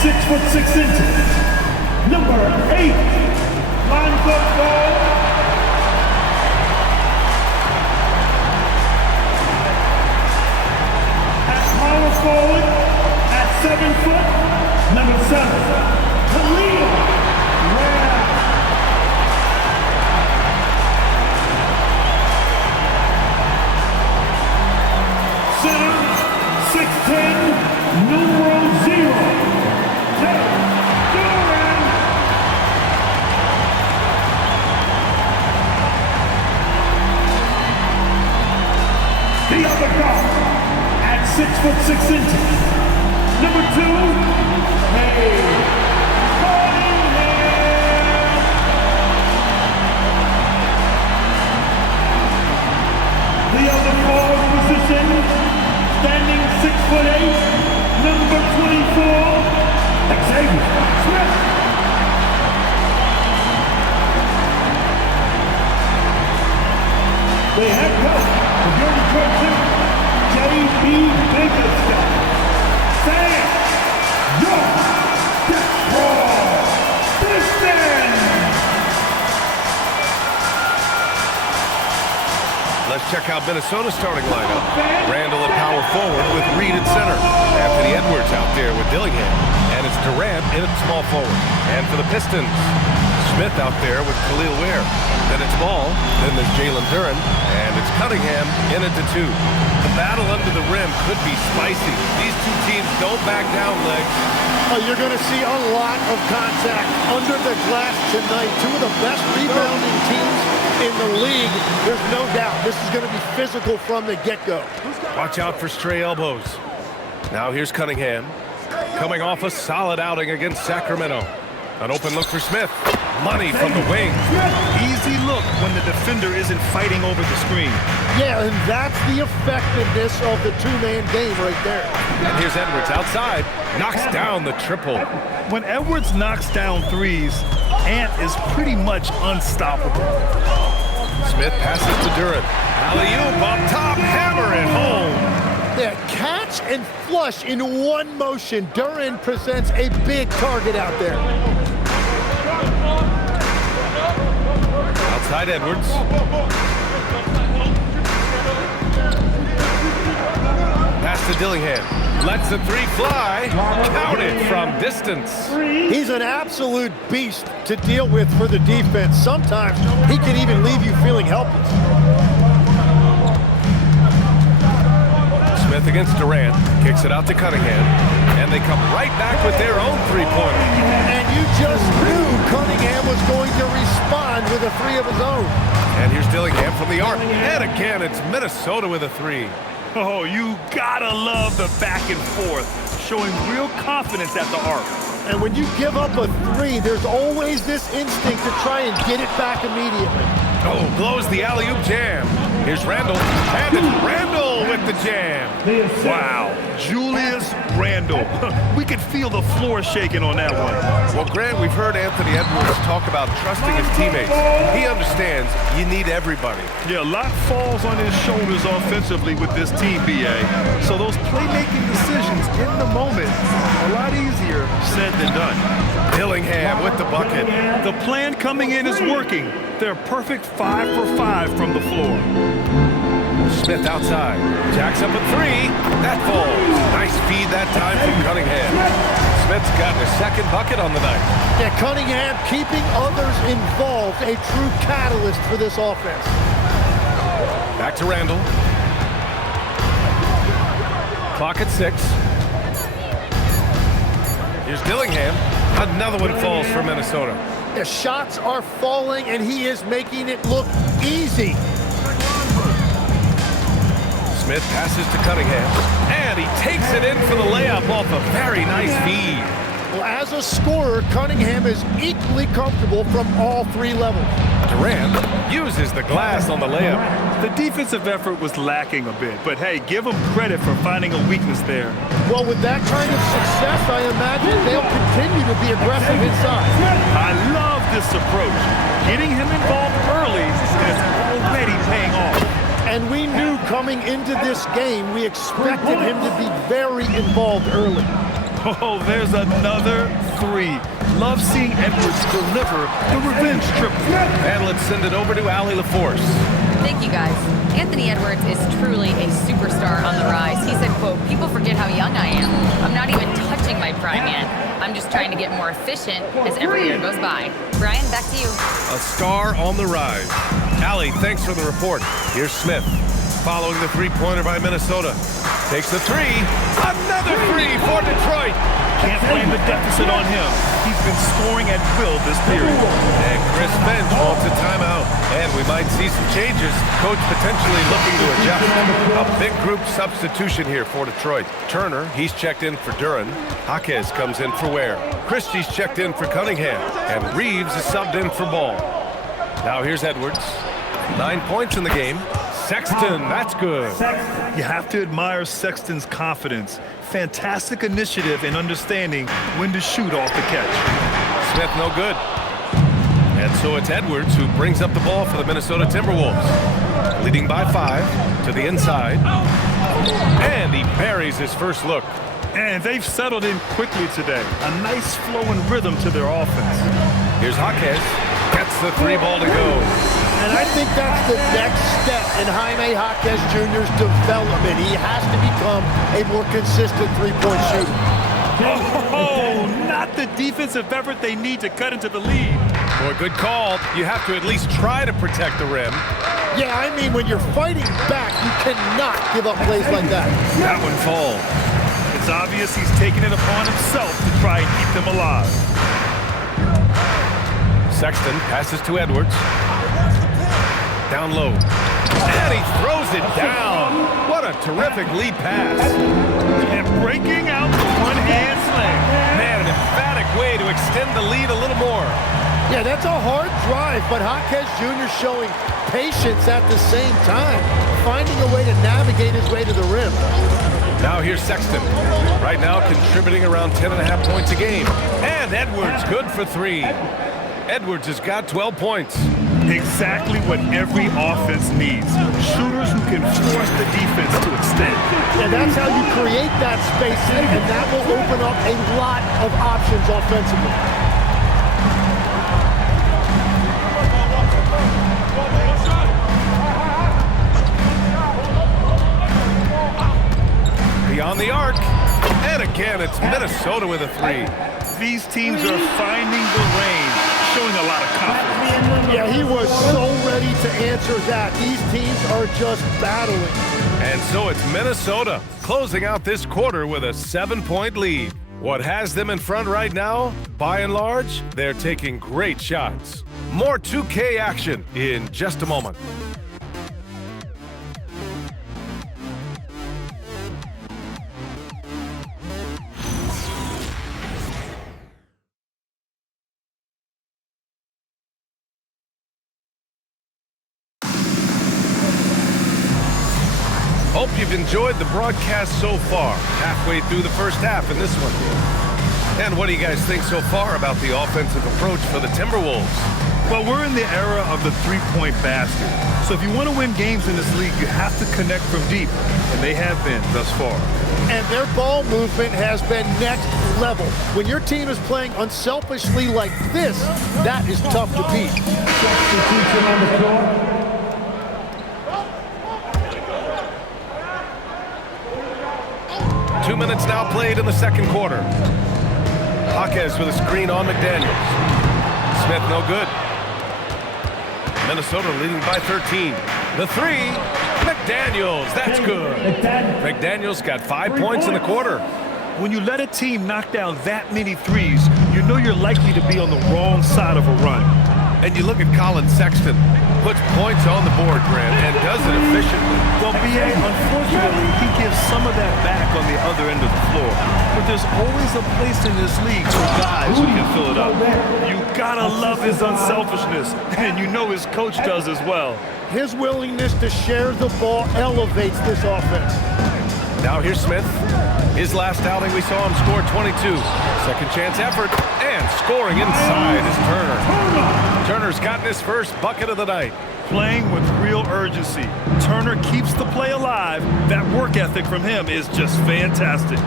6'6", number 8, lines up ball. At power forward, at 7 foot, number 7, Khalil. Center, 6'10", numero 0, Cade. The other guard at 6'6", number 2, Cade. The other forward position, standing 6'8", number 24, Xavier. The head coach of your Detroit saying, you're Detroit Pistons! Let's check out Minnesota's starting lineup. Randall at power forward with Reed at center. Anthony Edwards out there with Dillingham. And it's Durant in at small forward. And for the Pistons, Smith out there with Khalil Ware. Then it's Ball, then there's Jalen, and it's Cunningham in at the 2. The battle under the rim could be spicy. These two teams don't back down, legs. Oh, you're going to see a lot of contact under the glass tonight. Two of the best rebounding teams in the league. There's no doubt this is going to be physical from the get-go. Watch out for stray elbows. Now here's Cunningham, coming off a solid outing against Sacramento. An open look for Smith. Money from the wing. Easy look when the defender isn't fighting over the screen. Yeah, and that's the effectiveness of the two-man game right there. And here's Edwards outside. Knocks down the triple. When Edwards knocks down threes, Ant is pretty much unstoppable. Smith passes to Durant. Alley-oop up top. Hammer it home. Yeah, catch and flush in one motion. Durant presents a big target out there. Outside Edwards. Pass to Dillingham. Lets the 3 fly. Counted from distance. He's an absolute beast to deal with for the defense. Sometimes he can even leave you feeling helpless. Smith against Durant. Kicks it out to Cunningham. And they come right back with their own 3-pointer. And you just knew Cunningham was going to respond with a 3 of his own. And here's Dillingham from the arc. And again, it's Minnesota with a 3. Oh, you gotta love the back and forth, showing real confidence at the arc. And when you give up a 3, there's always this instinct to try and get it back immediately. Oh, blows the alley-oop jam. Here's Randall. And it's Randall with the jam. Wow, Julius Randle. We could feel the floor shaking on that one. Well, Grant, we've heard Anthony Edwards talk about trusting his teammates. He understands you need everybody. Yeah, a lot falls on his shoulders offensively with this team, BA. So those playmaking decisions in the moment are a lot easier said than done. Dillingham with the bucket. The plan coming in is working. They're perfect 5 for 5 from the floor. Smith outside. Jacks up a 3. That falls. Nice feed that time from Cunningham. Smith's got his second bucket on the night. Yeah, Cunningham keeping others involved, a true catalyst for this offense. Back to Randall. Clock at 6. Here's Dillingham. Another one falls for Minnesota. The shots are falling, and he is making it look easy. Smith passes to Cunningham, and he takes it in for the layup off a very nice feed. Well, as a scorer, Cunningham is equally comfortable from all 3 levels. Durant uses the glass on the layup. The defensive effort was lacking a bit, but hey, give them credit for finding a weakness there. Well, with that kind of success, I imagine they'll continue to be aggressive inside. I love this approach. Getting him involved early is already paying off. And we knew coming into this game, we expected him to be very involved early. Oh, there's another three. Love seeing Edwards deliver the revenge triple. And let's send it over to Allie LaForce. Thank you, guys. Anthony Edwards is truly a superstar on the rise. He said, quote, "People forget how young I am. I'm not even touching my prime yet. I'm just trying to get more efficient as every year goes by." Brian, back to you. A star on the rise. Allie, thanks for the report. Here's Smith. Following the three-pointer by Minnesota. Takes the three. Another three for Detroit. Can't blame the deficit on him. He's been scoring at will this period. And Chris Finch wants a timeout. And we might see some changes. Coach potentially looking to adjust. A big group substitution here for Detroit. Turner, he's checked in for Duran. Jaquez comes in for Ware. Christie's checked in for Cunningham. And Reeves is subbed in for Ball. Now here's Edwards. 9 points in the game. Sexton, that's good. You have to admire Sexton's confidence. Fantastic initiative in understanding when to shoot off the catch. Smith no good. And so it's Edwards who brings up the ball for the Minnesota Timberwolves. Leading by 5 to the inside. And he buries his first look. And they've settled in quickly today. A nice flow and rhythm to their offense. Here's Jaquez. Gets the three ball to go. And I think that's the next step in Jaime Jaquez Jr.'s development. He has to become a more consistent three-point shooter. Oh, not the defensive effort they need to cut into the lead. Boy, good call. You have to at least try to protect the rim. Yeah, I mean, when you're fighting back, you cannot give up plays like that. That one falls. It's obvious he's taking it upon himself to try and keep them alive. Sexton passes to Edwards. Down low. And he throws it down. What a terrific lead pass. And breaking out the one-hand slam. Man, an emphatic way to extend the lead a little more. Yeah, that's a hard drive, but Jaquez Jr. showing patience at the same time, finding a way to navigate his way to the rim. Now here's Sexton. Right now contributing around 10.5 points a game. And Edwards good for 3. Edwards has got 12 points. Exactly what every offense needs. Shooters who can force the defense to extend. And that's how you create that spacing, and that will open up a lot of options offensively. Beyond the arc. And again, it's Minnesota with a 3. These teams are finding the range, showing a lot of confidence. Yeah, he was so ready to answer that. These teams are just battling. And so it's Minnesota closing out this quarter with a 7-point lead. What has them in front right now? By and large, they're taking great shots. More 2K action in just a moment. Hope you've enjoyed the broadcast so far. Halfway through the first half in this one. And what do you guys think so far about the offensive approach for the Timberwolves? Well, we're in the era of the three-point basket. So if you want to win games in this league, you have to connect from deep. And they have been thus far. And their ball movement has been next level. When your team is playing unselfishly like this, that is tough to beat. Substitution on the floor. 2 minutes now played in the second quarter. Jaquez with a screen on McDaniels. Smith no good. Minnesota leading by 13. The 3, McDaniels, that's good. McDaniels got 5 points in the quarter. When you let a team knock down that many threes, you know you're likely to be on the wrong side of a run. And you look at Colin Sexton, puts points on the board, Grant, and does it efficiently. Well, B.A., unfortunately, he gives some of that back on the other end of the floor. But there's always a place in this league for guys who can fill it up. You gotta love his unselfishness, and you know his coach does as well. His willingness to share the ball elevates this offense. Now here's Smith. His last outing, we saw him score 22. Second chance effort, and scoring inside is Turner. Turner's gotten his first bucket of the night. Playing with real urgency. Turner keeps the play alive. That work ethic from him is just fantastic.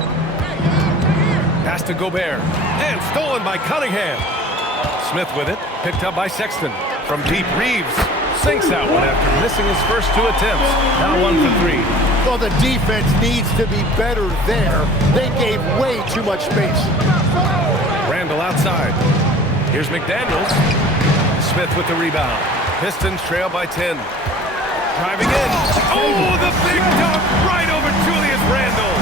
Pass to Gobert. And stolen by Cunningham. Smith with it. Picked up by Sexton. From deep, Reeves sinks that one after missing his first 2 attempts. Now 1 for 3. Well, the defense needs to be better there. They gave way too much space. Randall outside. Here's McDaniels. Smith with the rebound. Pistons trail by 10. Driving in. Oh, the big dunk right over Julius Randle.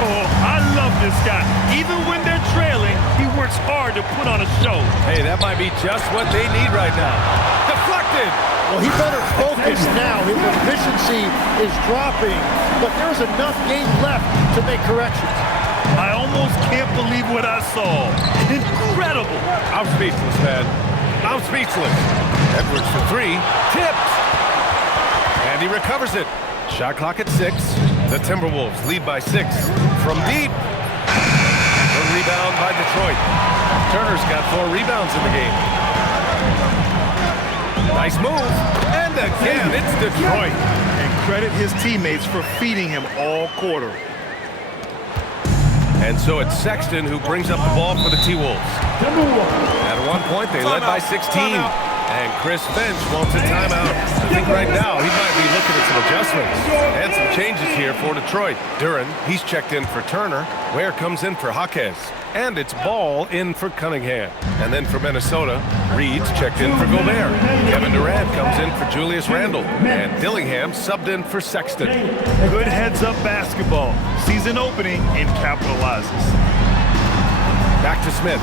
Oh, I love this guy. Even when they're trailing, he works hard to put on a show. Hey, that might be just what they need right now. Deflected. Well, he better focus now. His efficiency is dropping, but there's enough game left to make corrections. I almost can't believe what I saw. Incredible. I'm speechless, man. I'm speechless. Edwards for 3. Tipped. And he recovers it. Shot clock at 6. The Timberwolves lead by 6. From deep. The rebound by Detroit. Turner's got 4 rebounds in the game. Nice move. And again, it's Detroit. And credit his teammates for feeding him all quarter. And so it's Sexton who brings up the ball for the T-Wolves. At one point, they led by 16. And Chris Finch wants a timeout. I think right now he might be looking at some adjustments. And some changes here for Detroit. Duren, he's checked in for Turner. Ware comes in for Jaquez. And it's Ball in for Cunningham. And then for Minnesota, Reed's checked in for Gobert. Kevin Durant comes in for Julius Randle. And Dillingham subbed in for Sexton. Good heads-up basketball. Season opening and capitalizes. Back to Smith.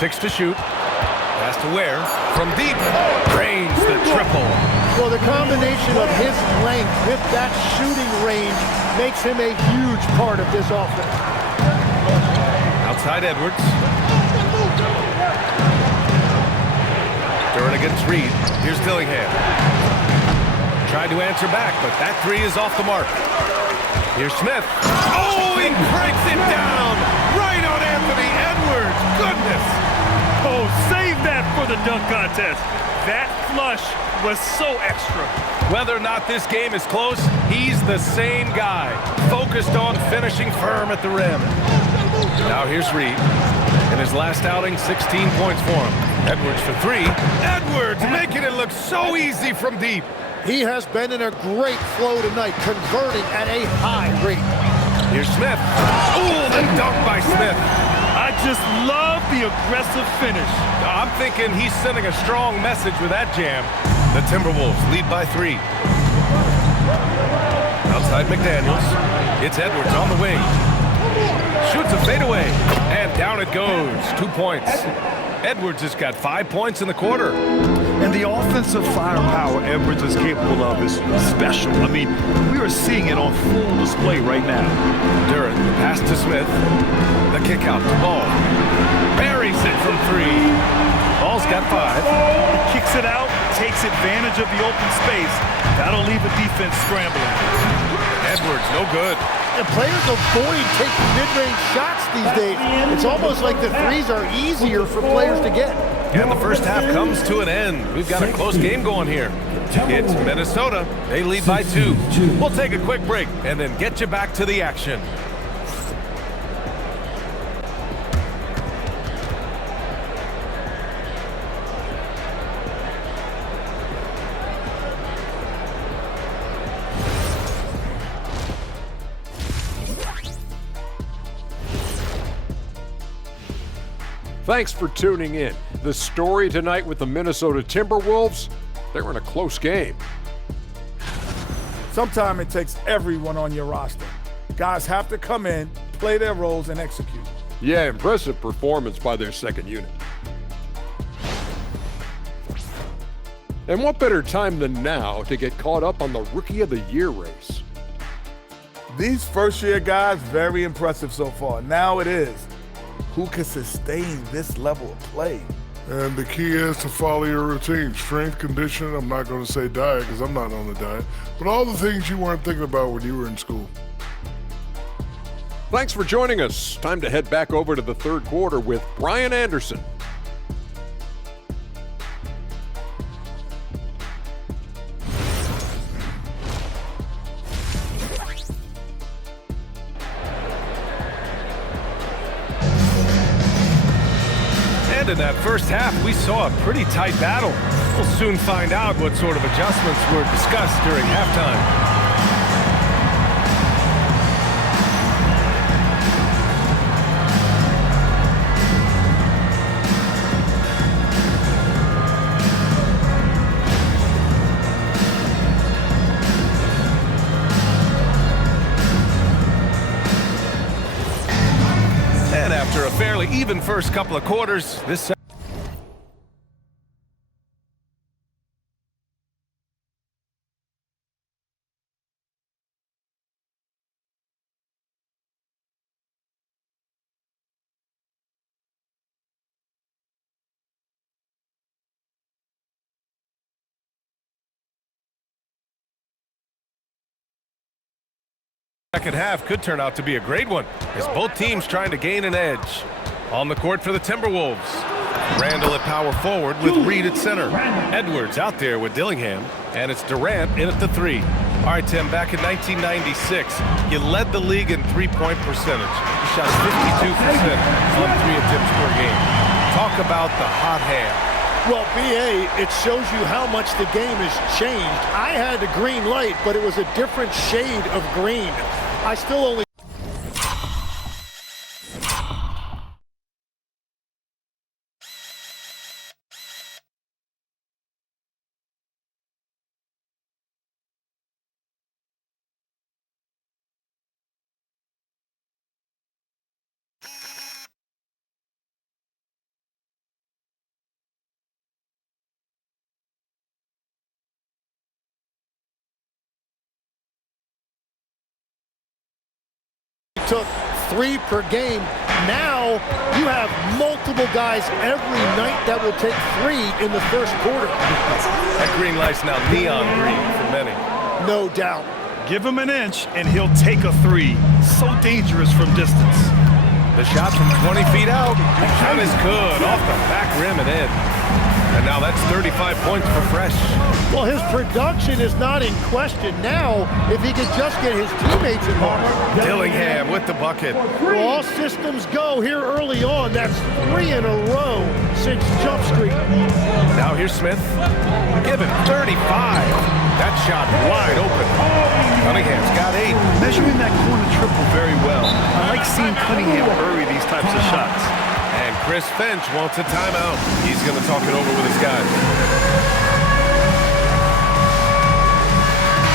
6 to shoot. Pass to Ware. From deep. Drains the triple. Well, the combination of his length with that shooting range makes him a huge part of this offense. Outside Edwards. Duren against Reed. Here's Dillingham. Tried to answer back, but that 3 is off the mark. Here's Smith. Oh, he breaks it down. Right on Anthony Edwards. Goodness. Oh, save that for the dunk contest. That flush was so extra. Whether or not this game is close, he's the same guy. Focused on finishing firm at the rim. Now here's Reed. In his last outing, 16 points for him. Edwards for 3. Edwards making it look so easy from deep. He has been in a great flow tonight, converting at a high rate. Here's Smith. Ooh, the dunk by Smith. I just love the aggressive finish. I'm thinking he's sending a strong message with that jam. The Timberwolves lead by 3. Outside McDaniels. It's Edwards on the wing. Shoots a fadeaway. And down it goes. 2 points. Edwards has got 5 points in the quarter. And the offensive firepower Edwards is capable of is special. I mean, we are seeing it on full display right now. Duren, the pass to Smith. The kick out to Ball. Buries it from 3. Ball's got 5. He kicks it out, takes advantage of the open space. That'll leave a defense scrambling. Edwards, no good. And players avoid taking mid-range shots these days. It's almost like the threes are easier for players to get. And the first half comes to an end. We've got a close game going here. It's Minnesota. They lead by 2. We'll take a quick break and then get you back to the action. Thanks for tuning in. The story tonight with the Minnesota Timberwolves, they were in a close game. Sometimes it takes everyone on your roster. Guys have to come in, play their roles, and execute. Yeah, impressive performance by their second unit. And what better time than now to get caught up on the Rookie of the Year race? These first-year guys, very impressive so far. Now it is, who can sustain this level of play? And the key is to follow your routine. Strength, conditioning, I'm not going to say diet because I'm not on the diet, but all the things you weren't thinking about when you were in school. Thanks for joining us. Time to head back over to the third quarter with Brian Anderson. in that first half, we saw a pretty tight battle. We'll soon find out what sort of adjustments were discussed during halftime. And after a fairly even first couple of quarters, this second half could turn out to be a great one, as both teams trying to gain an edge. On the court for the Timberwolves, Randall at power forward with Reed at center. Edwards out there with Dillingham, and it's Durant in at the 3. All right, Tim, back in 1996, you led the league in three-point percentage. You shot 52% on 3 attempts per game. Talk about the hot hand. Well, BA, it shows you how much the game has changed. I had the green light, but it was a different shade of green. I still only... took 3 per game. Now you have multiple guys every night that will take 3 in the first quarter. That green light's now neon green for many. No doubt. Give him an inch, and he'll take a 3. So dangerous from distance. The shot from 20 feet out. That is good. Off the back rim and in. And now that's 35 points for Fresh. Well, his production is not in question now. If he could just get his teammates involved. Dillingham with the bucket. Well, all systems go here early on. That's 3 in a row since Jump Street. Now here's Smith. Given 35. That shot wide open. Cunningham's got 8. Measuring that corner triple very well. I like seeing Cunningham hurry these types of shots. And Chris Finch wants a timeout. He's going to talk it over with his guys.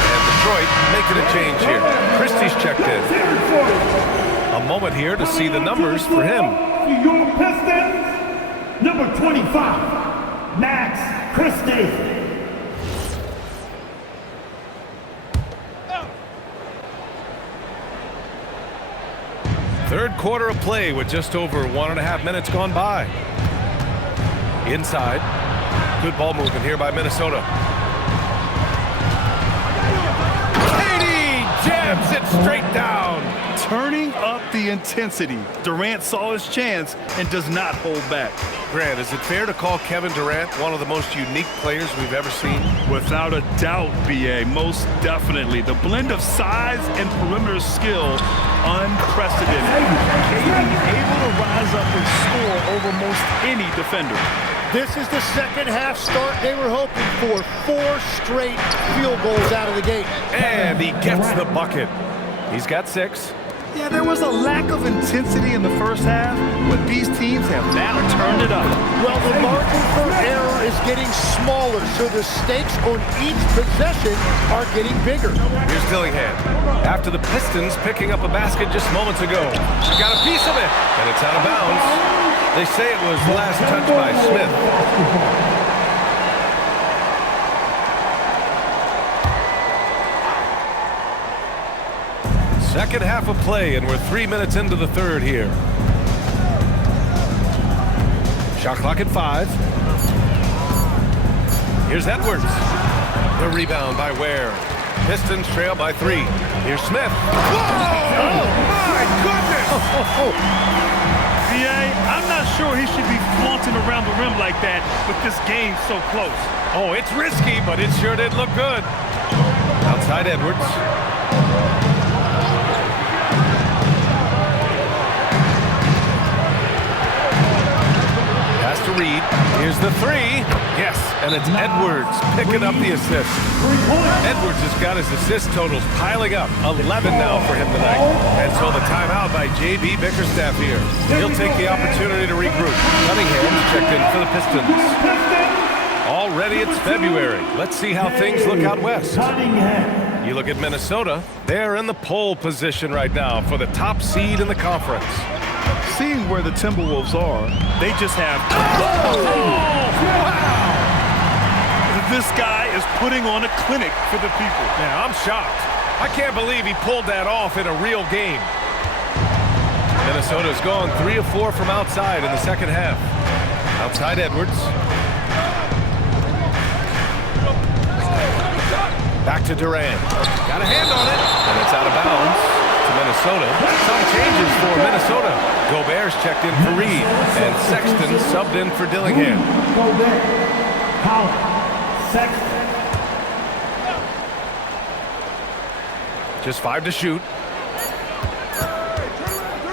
And Detroit making a change here. Christie's checked in. A moment here to see the numbers for him. Your Pistons, number 25, Max Christie. Third quarter of play with just over 1.5 minutes gone by. Inside. Good ball movement here by Minnesota. Cade jams it straight down. Turning up the intensity. Durant saw his chance and does not hold back. Grant, is it fair to call Kevin Durant one of the most unique players we've ever seen? Without a doubt, BA, most definitely. The blend of size and perimeter skill, unprecedented. Cade able to rise up and score over most any defender. This is the second half start they were hoping for. 4 straight field goals out of the gate. And he gets the bucket. He's got 6. Yeah, there was a lack of intensity in the first half, but these teams have now turned it up. Well, the margin for error is getting smaller, so the stakes on each possession are getting bigger. Here's Dillingham. After the Pistons picking up a basket just moments ago. Got a piece of it, and it's out of bounds. They say it was last touched by Smith. Second half of play, and we're 3 minutes into the third here. Shot clock at 5. Here's Edwards. The rebound by Ware. Pistons trail by 3. Here's Smith. Whoa! Oh, my goodness! VA, I'm not sure he should be flaunting around the rim like that with this game so close. Oh, it's risky, but it sure did look good. Outside Edwards. Here's the three. Yes, and it's Edwards picking up the assist. Edwards has got his assist totals piling up. 11 now for him tonight. And so the timeout by J.B. Bickerstaff here. He'll take the opportunity to regroup. Cunningham's checked in for the Pistons. Already it's February. Let's see how things look out west. You look at Minnesota. They're in the pole position right now for the top seed in the conference. Seeing where the Timberwolves are, they just have... Wow! This guy is putting on a clinic for the people. Yeah, I'm shocked. I can't believe he pulled that off in a real game. Minnesota's gone 3 of 4 from outside in the second half. Outside Edwards. Back to Durant. Got a hand on it, and it's out of bounds to Minnesota. Some changes for Minnesota. Gobert's checked in for Reed, and Sexton subbed in for Dillingham. Gobert, Collins, Sexton. Just 5 to shoot.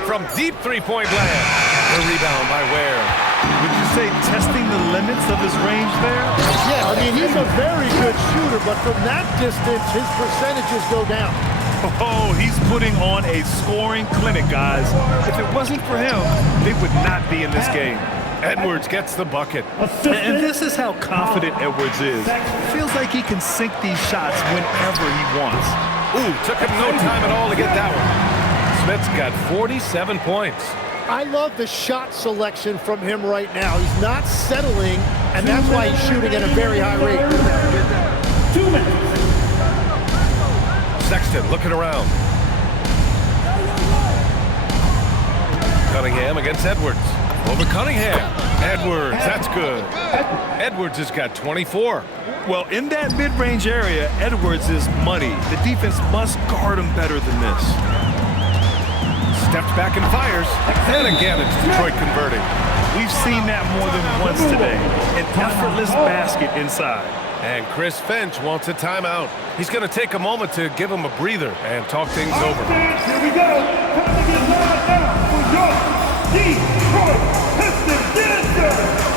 From deep three-point land. The rebound by Ware. Would you say testing the limits of his range there? Yeah, I mean, he's a very good shooter, but from that distance, his percentages go down. Oh, he's putting on a scoring clinic, guys. If it wasn't for him, they would not be in this game. Edwards gets the bucket. And this is how confident Edwards is. Feels like he can sink these shots whenever he wants. Ooh, took him no time at all to get that one. Smith's got 47 points. I love the shot selection from him right now. He's not settling, and that's why he's shooting at a very high rate. 2 minutes. Sexton looking around. Cunningham against Edwards. Over Cunningham. Edwards, that's good. Edwards has got 24. Well, in that mid-range area, Edwards is money. The defense must guard him better than this. Steps back and fires. And again, it's Detroit converting. We've seen that more than once today. An effortless basket inside. And Chris Finch wants a timeout. He's going to take a moment to give him a breather and talk things over. Here we go. Time to get live now for your Detroit Pistons dancer.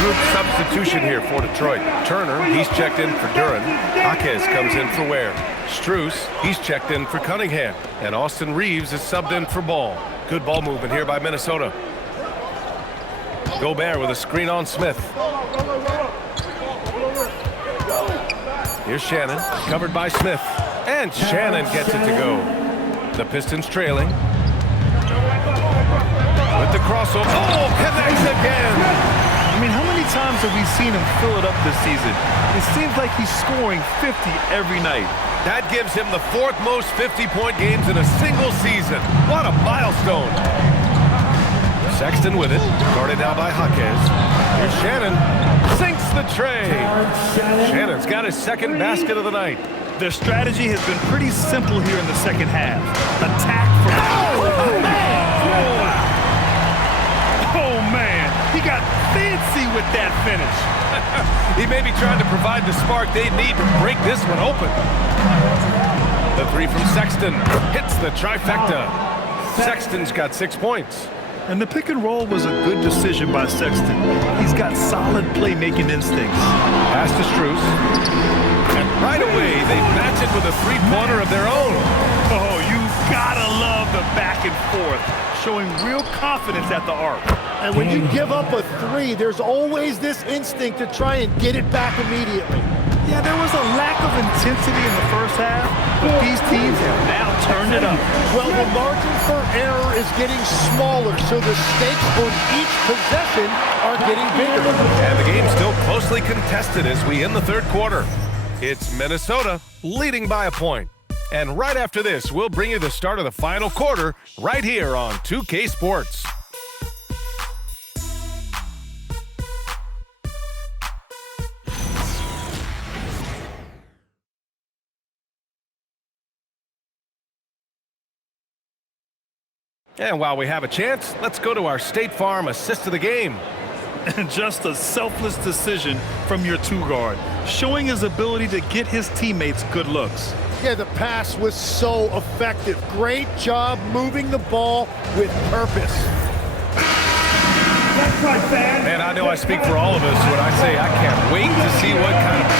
Group substitution here for Detroit. Turner, he's checked in for Duran. Jaquez comes in for Ware. Strus, he's checked in for Cunningham. And Austin Reeves is subbed in for Ball. Good ball movement here by Minnesota. Gobert with a screen on Smith. Here's Shannon, covered by Smith. And Shannon gets it to go. The Pistons trailing. With the crossover. Oh, connects again. I mean, how many times have we seen him fill it up this season? It seems like he's scoring 50 every night. That gives him the 4th most 50-point games in a single season. What a milestone. Sexton with it, guarded now by Jaquez. Here's Shannon, sinks the tray. Shannon's got his 2nd basket of the night. Their strategy has been pretty simple here in the second half. Attack from... Oh, man. He got fancy with that finish. He may be trying to provide the spark they need to break this one open. The 3 from Sexton hits the trifecta. Sexton's got 6 points. And the pick and roll was a good decision by Sexton. He's got solid playmaking instincts. Pass to Strus. And right away, they match it with a 3-pointer of their own. Oh, you gotta love the back and forth, showing real confidence at the arc. And when you give up a 3, there's always this instinct to try and get it back immediately. Yeah, there was a lack of intensity in the first half, but these teams have now turned it up. Well, the margin for error is getting smaller, so the stakes on each possession are getting bigger. And the game's still closely contested as we end the 3rd quarter. It's Minnesota leading by a point. And right after this, we'll bring you the start of the final quarter right here on 2K Sports. And while we have a chance, let's go to our State Farm assist of the game. Just a selfless decision from your two-guard, showing his ability to get his teammates good looks. Yeah, the pass was so effective. Great job moving the ball with purpose. That's right, fans. Man, I know I speak for all of us when I say I can't wait to see what kind of...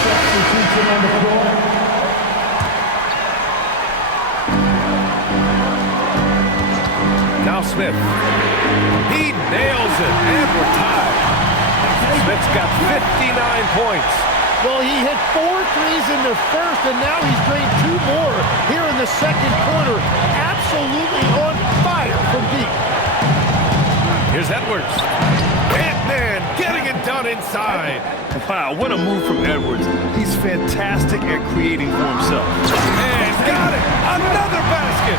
Now Smith. He nails it, and we're tied. Smith's got 59 points. Well, he hit 4 threes in the first, and now he's drained 2 more here in the second quarter. Absolutely on fire from deep. Here's Edwards. Ant-Man getting it done inside. Wow, what a move from Edwards. He's fantastic at creating for himself. And got it. Another basket.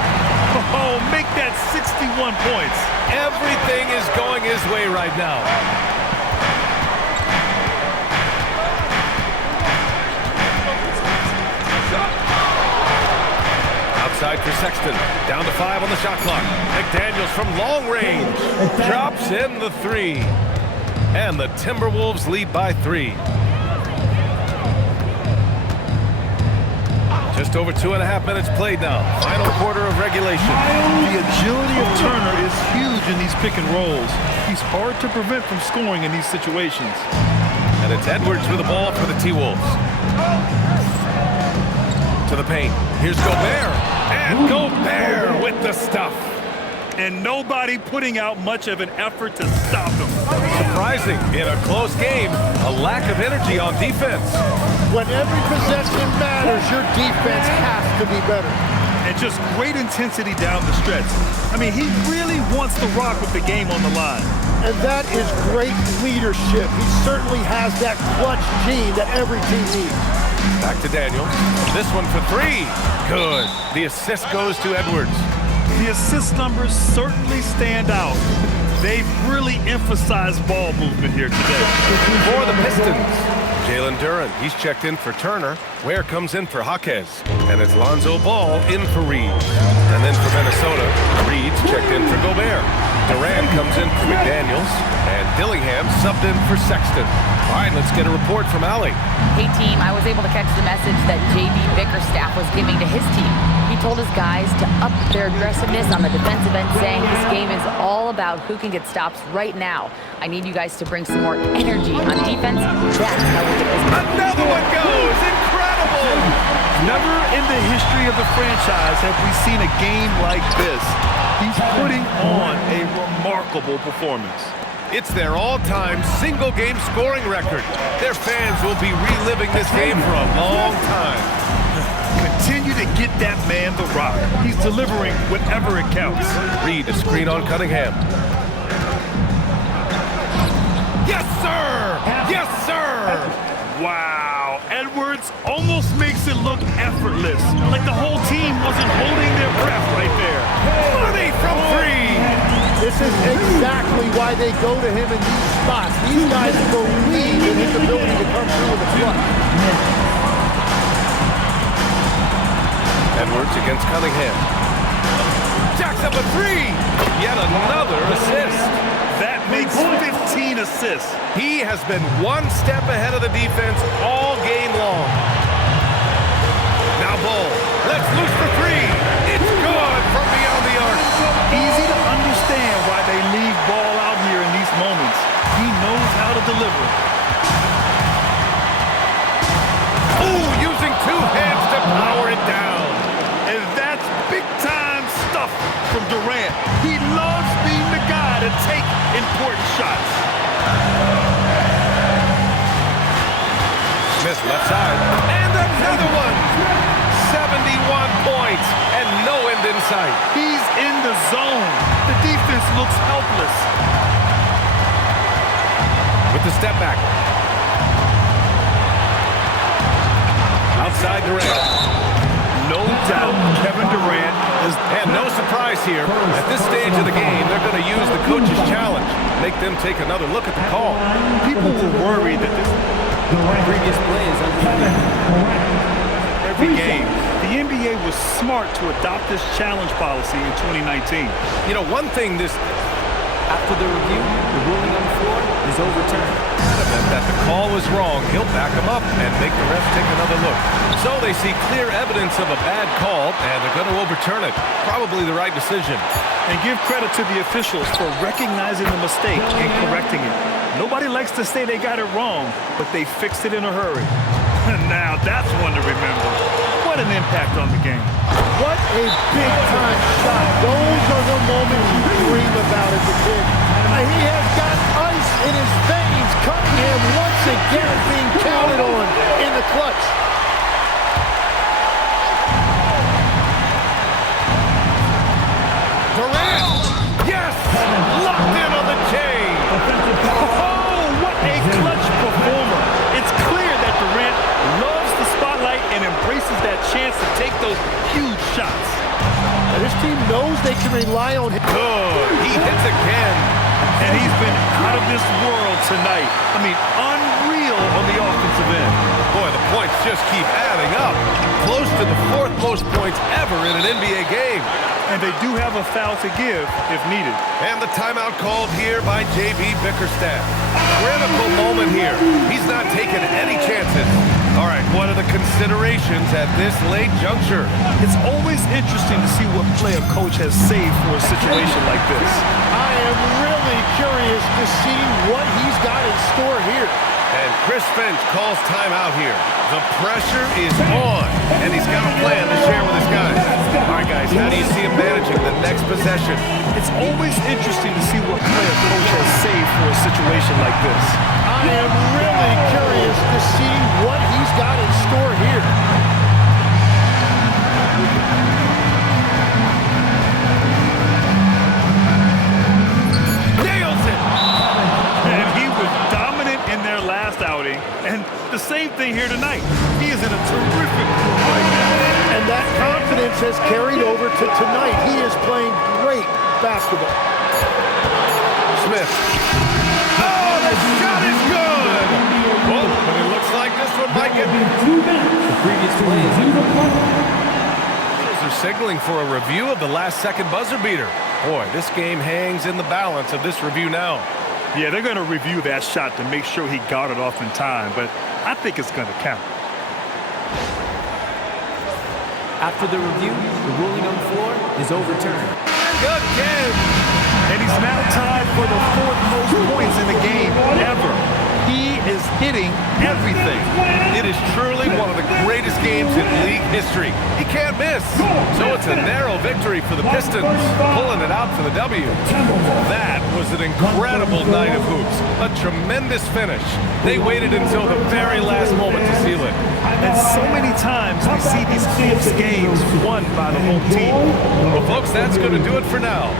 Oh, make that 61 points. Everything is going his way right now. Outside for Sexton. Down to 5 on the shot clock. McDaniels from long range. Drops in the 3. And the Timberwolves lead by 3. Just over 2.5 minutes played now. Final quarter of regulation. The agility of Turner is huge in these pick and rolls. He's hard to prevent from scoring in these situations. And it's Edwards with the ball for the T-Wolves. To the paint. Here's Gobert. And Gobert with the stuff. And nobody putting out much of an effort to stop him. Surprising in a close game, a lack of energy on defense. When every possession matters, your defense has to be better. And just great intensity down the stretch. I mean, he really wants to rock with the game on the line. And that is great leadership. He certainly has that clutch gene that every team needs. Back to Daniels. This one for 3. Good. The assist goes to Edwards. The assist numbers certainly stand out. They've really emphasized ball movement here today. For the Pistons, Jalen Duren. He's checked in for Turner. Ware comes in for Jaquez. And it's Lonzo Ball in for Reed. And then for Minnesota, Reed's checked in for Gobert. Durant comes in for McDaniels. And Dillingham subbed in for Sexton. All right, let's get a report from Allie. Hey, team, I was able to catch the message that J.B. Bickerstaff was giving to his team. He told his guys to up their aggressiveness on the defensive end, saying this game is all about who can get stops right now. I need you guys to bring some more energy on defense. That's how we get this. Another one goes! Incredible! Never in the history of the franchise have we seen a game like this. He's putting on a remarkable performance. It's their all-time single-game scoring record. Their fans will be reliving this game for a long time. Continue to get that man the rock. He's delivering whenever it counts. Reed, a screen on Cunningham. Yes, sir! Yes, sir! Wow, Edwards almost makes it look effortless, like the whole team wasn't holding their breath right there. Money from 3! This is exactly why they go to him in these spots. These guys believe in his ability to come through with a clutch. Edwards against Cunningham. Jacks up a 3! Yet another assist. That makes 15 assists. He has been one step ahead of the defense all game long. Now Ball, let's loose for 3. It's good from beyond the arc. Easy to understand why they leave Ball out here in these moments. He knows how to deliver. Ooh, using 2 hands to power it down. And that's big-time stuff from Durant. He loves being the guy to take important shots. Smith left side. And another one. 71 points and no end in sight. He's in the zone. The defense looks helpless. With the step back. Outside Durant. No doubt Kevin Durant is... And no surprise here. At this stage of the game, they're going to use the coach's challenge. Make them take another look at the call. People were worried that this previous play is every game. The NBA was smart to adopt this challenge policy in 2019. You know, one thing this After the review, the ruling on the floor is overturned. Adamant that the call was wrong, he'll back him up and make the ref take another look. So they see clear evidence of a bad call, and they're going to overturn it. Probably the right decision. And give credit to the officials for recognizing the mistake and correcting it. Nobody likes to say they got it wrong, but they fixed it in a hurry. Now that's one to remember. What an impact on the game. What a big-time shot. Those are the moments you dream about as a kid. He has got ice in his veins. Cunningham once again being counted on in the clutch. Durant! Yes! Locked in on the J! Oh, what a clutch performer. It's clear that Durant loves the spotlight and embraces that chance to take those huge shots. And this team knows they can rely on him. Good. He hits again. And he's been out of this world tonight. I mean, unreal on the offensive end. Boy, the points just keep adding up. Close to the fourth most points ever in an NBA game. And they do have a foul to give if needed. And the timeout called here by J.B. Bickerstaff. Critical moment here. He's not taking any chances. All right, what are the considerations at this late juncture? It's always interesting to see what play a coach has saved for a situation like this. I am really curious to see what he's got in store here. And Chris Finch calls timeout here. The pressure is on, and he's got a plan to share with his guys. All right, guys, how do you see him managing the next possession? It's always interesting to see what play a coach has saved for a situation like this. I am really curious to see what he's got in store here. Nails it! And he was dominant in their last outing. And the same thing here tonight. He is in a terrific mood right now. And that confidence has carried over to tonight. He is playing great basketball. Smith. Oh, the shot is good! Oh, but it looks like this one might get... The previous play is They're signaling for a review of the last-second buzzer beater. Boy, this game hangs in the balance of this review now. Yeah, they're going to review that shot to make sure he got it off in time, but I think it's going to count. After the review, the ruling on the floor is overturned. Again! And he's now tied for the fourth most points in the game ever. He is hitting everything. It is truly one of the greatest games in league history. He can't miss. So it's a narrow victory for the Pistons, pulling it out for the W. That was an incredible night of hoops. A tremendous finish. They waited until the very last moment to seal it. And so many times we see these close games won by the home team. Well, folks, that's going to do it for now.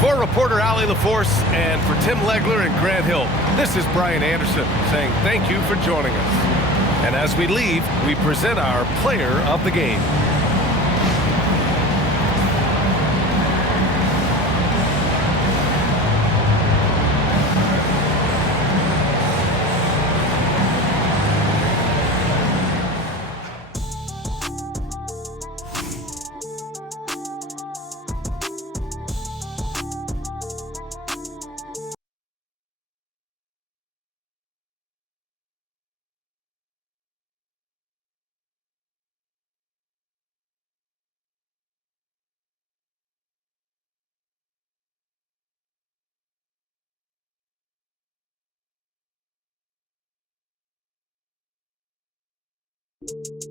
For reporter Allie LaForce and for Tim Legler and Grant Hill, this is Brian Anderson saying thank you for joining us. And as we leave, we present our player of the game. You